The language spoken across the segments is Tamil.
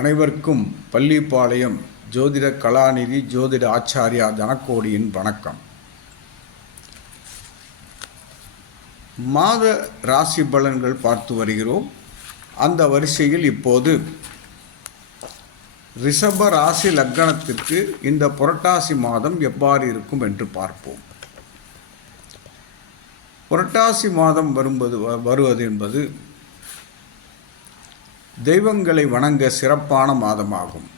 அனைவருக்கும் பள்ளிப்பாளையம் ஜோதிட கலாநிதி ஜோதிட ஆச்சாரியா தனக்கோடியின் வணக்கம். மாத ராசி பலன்கள் பார்த்து வருகிறோம். அந்த வரிசையில் இப்போது ரிஷப ராசி லக்கணத்திற்கு இந்த புரட்டாசி மாதம் எவ்வாறு இருக்கும் என்று பார்ப்போம். புரட்டாசி மாதம் வரும்போது வருவது என்பது தெய்வங்களை வணங்க சிறப்பான மாதமாகும்.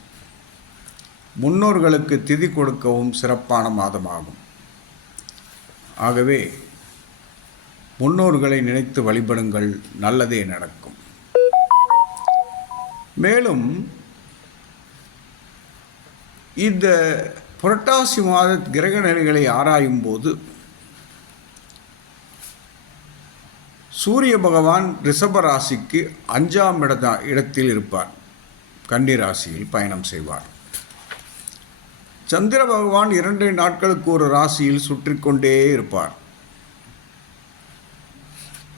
முன்னோர்களுக்கு திதி கொடுக்கவும் சிறப்பான மாதமாகும். ஆகவே முன்னோர்களை நினைத்து வழிபடுங்கள் நல்லதே நடக்கும். மேலும் இந்த புரட்டாசி மாத கிரக நிலைகளை ஆராயும் போது சூரிய பகவான் ரிஷப ராசிக்கு அஞ்சாம் இடத்த இடத்தில் இருப்பார். கன்னி ராசியில் பயணம் செய்வார். சந்திர பகவான் இரண்டு நாட்களுக்கு ஒரு ராசியில் சுற்றி கொண்டே இருப்பார்.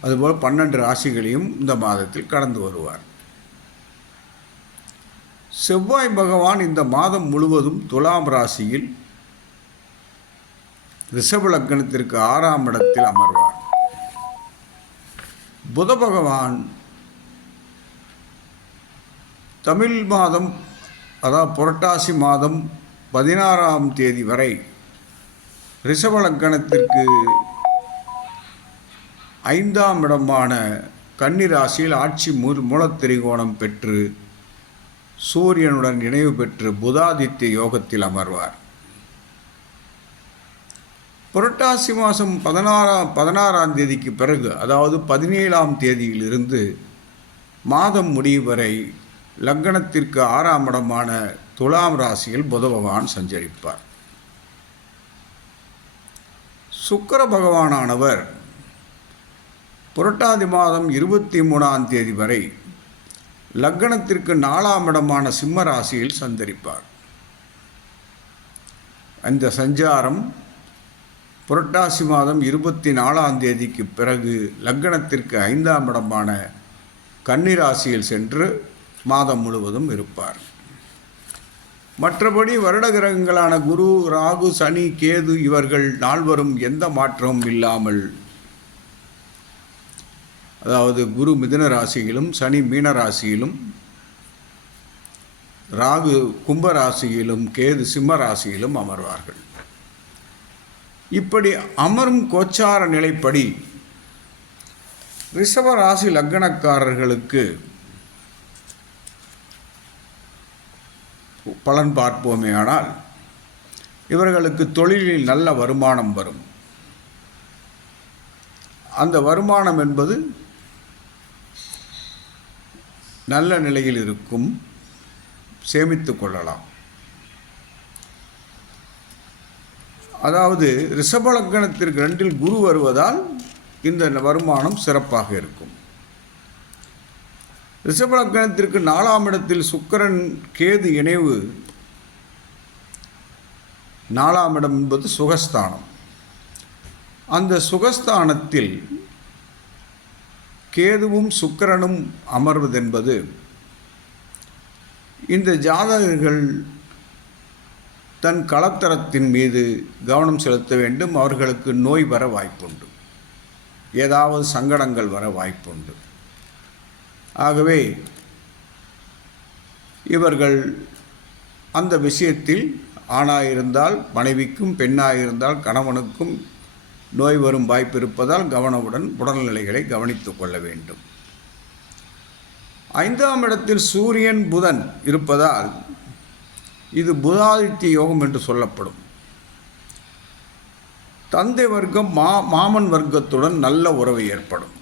அதுபோல் பன்னெண்டு ராசிகளையும் இந்த மாதத்தில் கடந்து வருவார். செவ்வாய் பகவான் இந்த மாதம் முழுவதும் துலாம் ராசியில் ரிஷப லக்னத்திற்கு ஆறாம் இடத்தில் அமர்வார். புத பகவான் தமிழ் மாதம் அதாவது புரட்டாசி மாதம் பதினாறாம் தேதி வரை ரிஷபலக்கணத்திற்கு ஐந்தாம் இடமான கன்னிராசியில் ஆட்சி மூ மூலத்திரிகோணம் பெற்று சூரியனுடன் இணைவு பெற்று புதாதித்ய யோகத்தில் அமர்வார். புரட்டாசி மாதம் பதினாறாம் பதினாறாம் தேதிக்கு பிறகு அதாவது பதினேழாம் தேதியிலிருந்து மாதம் முடிவு வரை லக்னத்திற்கு ஆறாம் இடமான துலாம் ராசியில் புத பகவான் சஞ்சரிப்பார். சுக்கர பகவானானவர் புரட்டாதி மாதம் இருபத்தி மூணாம் தேதி வரை லக்னத்திற்கு நாலாம் இடமான சிம்ம ராசியில் சந்தரிப்பார் அந்த சஞ்சாரம் புரட்டாசி மாதம் இருபத்தி நாலாம் தேதிக்கு பிறகு லக்னத்திற்கு ஐந்தாம் இடமான கன்னிராசியில் சென்று மாதம் முழுவதும் இருப்பார். மற்றபடி வருட கிரகங்களான குரு ராகு சனி கேது இவர்கள் நால்வரும் எந்த மாற்றமும் இல்லாமல் அதாவது குரு மிதுன ராசியிலும் சனி மீன ராசியிலும் ராகு கும்ப ராசியிலும் கேது சிம்ம ராசியிலும் அமர்வார்கள். இப்படி அமரும் கோச்சார நிலைப்படி ரிஷப ராசி லக்கணக்காரர்களுக்கு பலன் பார்ப்போமே ஆனால் இவர்களுக்கு தொழிலில் நல்ல வருமானம் வரும். அந்த வருமானம் என்பது நல்ல நிலையில் இருக்கும் சேமித்து கொள்ளலாம். அதாவது ரிஷபலக்கணத்திற்கு ரெண்டில் குரு வருவதால் இந்த வருமானம் சிறப்பாக இருக்கும். ரிஷபலக்கணத்திற்கு நாலாம் இடத்தில் சுக்கரன் கேது இணைவு நாலாம் இடம் என்பது சுகஸ்தானம். அந்த சுகஸ்தானத்தில் கேதுவும் சுக்கரனும் அமர்வதென்பது இந்த ஜாதகர்கள் தன் கலத்தரத்தின் மீது கவனம் செலுத்த வேண்டும். அவர்களுக்கு நோய் வர வாய்ப்புண்டு. ஏதாவது சங்கடங்கள் வர வாய்ப்புண்டு. ஆகவே இவர்கள் அந்த விஷயத்தில் ஆணாயிருந்தால் மனைவிக்கும் பெண்ணாயிருந்தால் கணவனுக்கும் நோய் வரும் வாய்ப்பு இருப்பதால் கவனமுடன் உடல்நிலைகளை கவனித்து கொள்ள வேண்டும். ஐந்தாம் இடத்தில் சூரியன் புதன் இருப்பதால் இது புதாதித்ய யோகம் என்று சொல்லப்படும். தந்தை வர்க்கம் மா மாமன் வர்க்கத்துடன் நல்ல உறவு ஏற்படும்.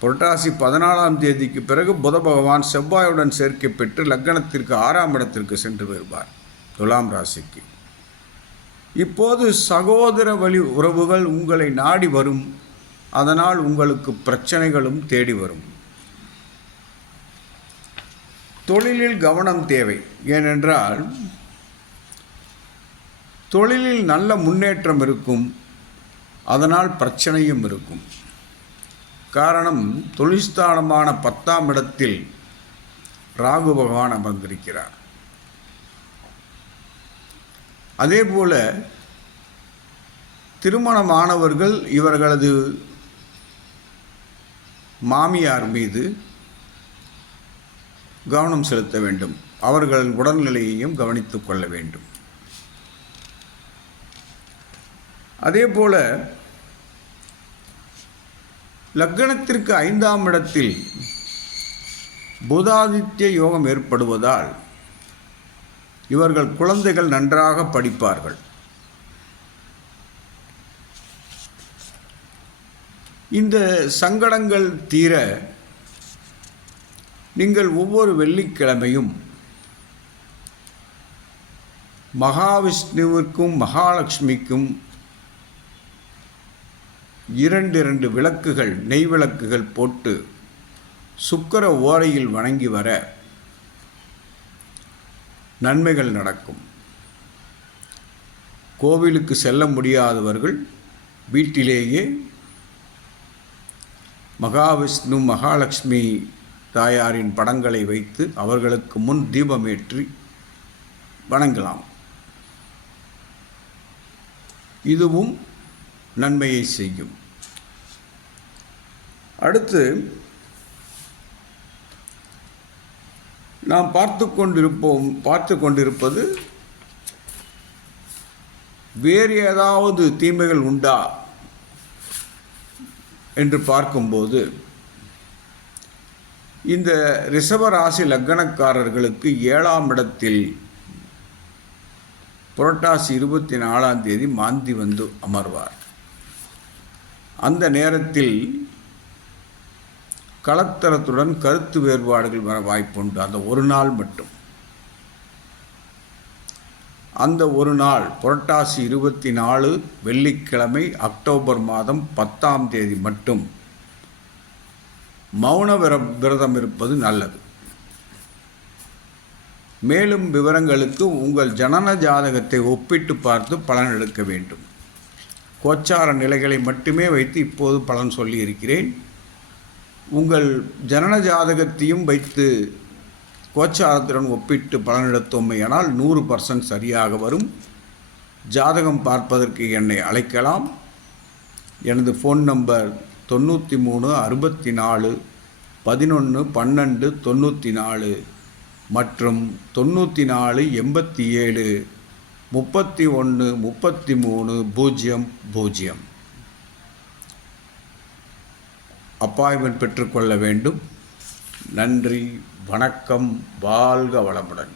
புரட்டாசி பதினாலாம் தேதிக்கு பிறகு புத பகவான் செவ்வாயுடன் சேர்க்கை பெற்று லக்கணத்திற்கு ஆறாம் இடத்திற்கு சென்று வருவார் துலாம் ராசிக்கு. இப்போது சகோதர வழி உறவுகள் உங்களை நாடி வரும். அதனால் உங்களுக்கு பிரச்சனைகளும் தேடி வரும். தொழிலில் கவனம் தேவை. ஏனென்றால் தொழிலில் நல்ல முன்னேற்றம் இருக்கும். அதனால் பிரச்சனையும் இருக்கும். காரணம் தொழில்ஸ்தானமான பத்தாம் இடத்தில் ராகு பகவான் அமர்ந்திருக்கிறார். அதே போல திருமணமானவர்கள் இவர்களது மாமியார் மீது கவனம் செலுத்த வேண்டும். அவர்களின் உடல்நிலையையும் கவனித்துக் கொள்ள வேண்டும். அதே போல லக்கணத்திற்கு ஐந்தாம் இடத்தில் புதாதித்ய யோகம் ஏற்படுவதால் இவர்கள் குழந்தைகள் நன்றாக படிப்பார்கள். இந்த சங்கடங்கள் தீர நீங்கள் ஒவ்வொரு வெள்ளிக்கிழமையும் மகாவிஷ்ணுவிற்கும் மகாலட்சுமிக்கும் இரண்டு இரண்டு விளக்குகள் நெய் விளக்குகள் போட்டு சுக்கர ஓரையில் வணங்கி வர நன்மைகள் நடக்கும். கோவிலுக்கு செல்ல முடியாதவர்கள் வீட்டிலேயே மகாவிஷ்ணு மகாலட்சுமி தாயாரின் படங்களை வைத்து அவர்களுக்கு முன் தீபமேற்றி வணங்கலாம். இதுவும் நன்மையை செய்யும். அடுத்து நாம் பார்த்து கொண்டிருப்போம் பார்த்து கொண்டிருப்பது வேறு ஏதாவது தீமைகள் உண்டா? என்று பார்க்கும்போது இந்த ரிஷபராசி லக்கணக்காரர்களுக்கு ஏழாம் இடத்தில் புரட்டாசி இருபத்தி நாலாம் தேதி மாந்தி வந்து அமர்வார். அந்த நேரத்தில் கலத்தரத்துடன் கருத்து வேறுபாடுகள் வர வாய்ப்புண்டு அந்த ஒரு நாள் மட்டும். அந்த ஒரு நாள் புரட்டாசி இருபத்தி நாலு வெள்ளிக்கிழமை அக்டோபர் மாதம் பத்தாம் தேதி மட்டும். மௌன விர விரதம் இருப்பது நல்லது. மேலும் விவரங்களுக்கு உங்கள் ஜனன ஜாதகத்தை ஒப்பிட்டு பார்த்து பலன் எடுக்க வேண்டும். கோச்சார நிலைகளை மட்டுமே வைத்து இப்போது பலன் சொல்லி இருக்கிறேன். உங்கள் ஜனன ஜாதகத்தையும் வைத்து கோச்சாரத்துடன் ஒப்பிட்டு பலனெடுத்தோமையானால் நூறு பர்சன்ட் சரியாக வரும். ஜாதகம் பார்ப்பதற்கு என்னை அழைக்கலாம். எனது ஃபோன் நம்பர் தொண்ணூற்றி மூணு அறுபத்தி நாலு பதினொன்று பன்னெண்டு தொண்ணூற்றி நாலு மற்றும் தொண்ணூற்றி நாலு எண்பத்தி ஏழு முப்பத்தி ஒன்று முப்பத்தி மூணு பூஜ்ஜியம் பூஜ்ஜியம். அப்பாயின்மெண்ட் பெற்றுக்கொள்ள வேண்டும். நன்றி வணக்கம் வாழ்க வளமுடன்.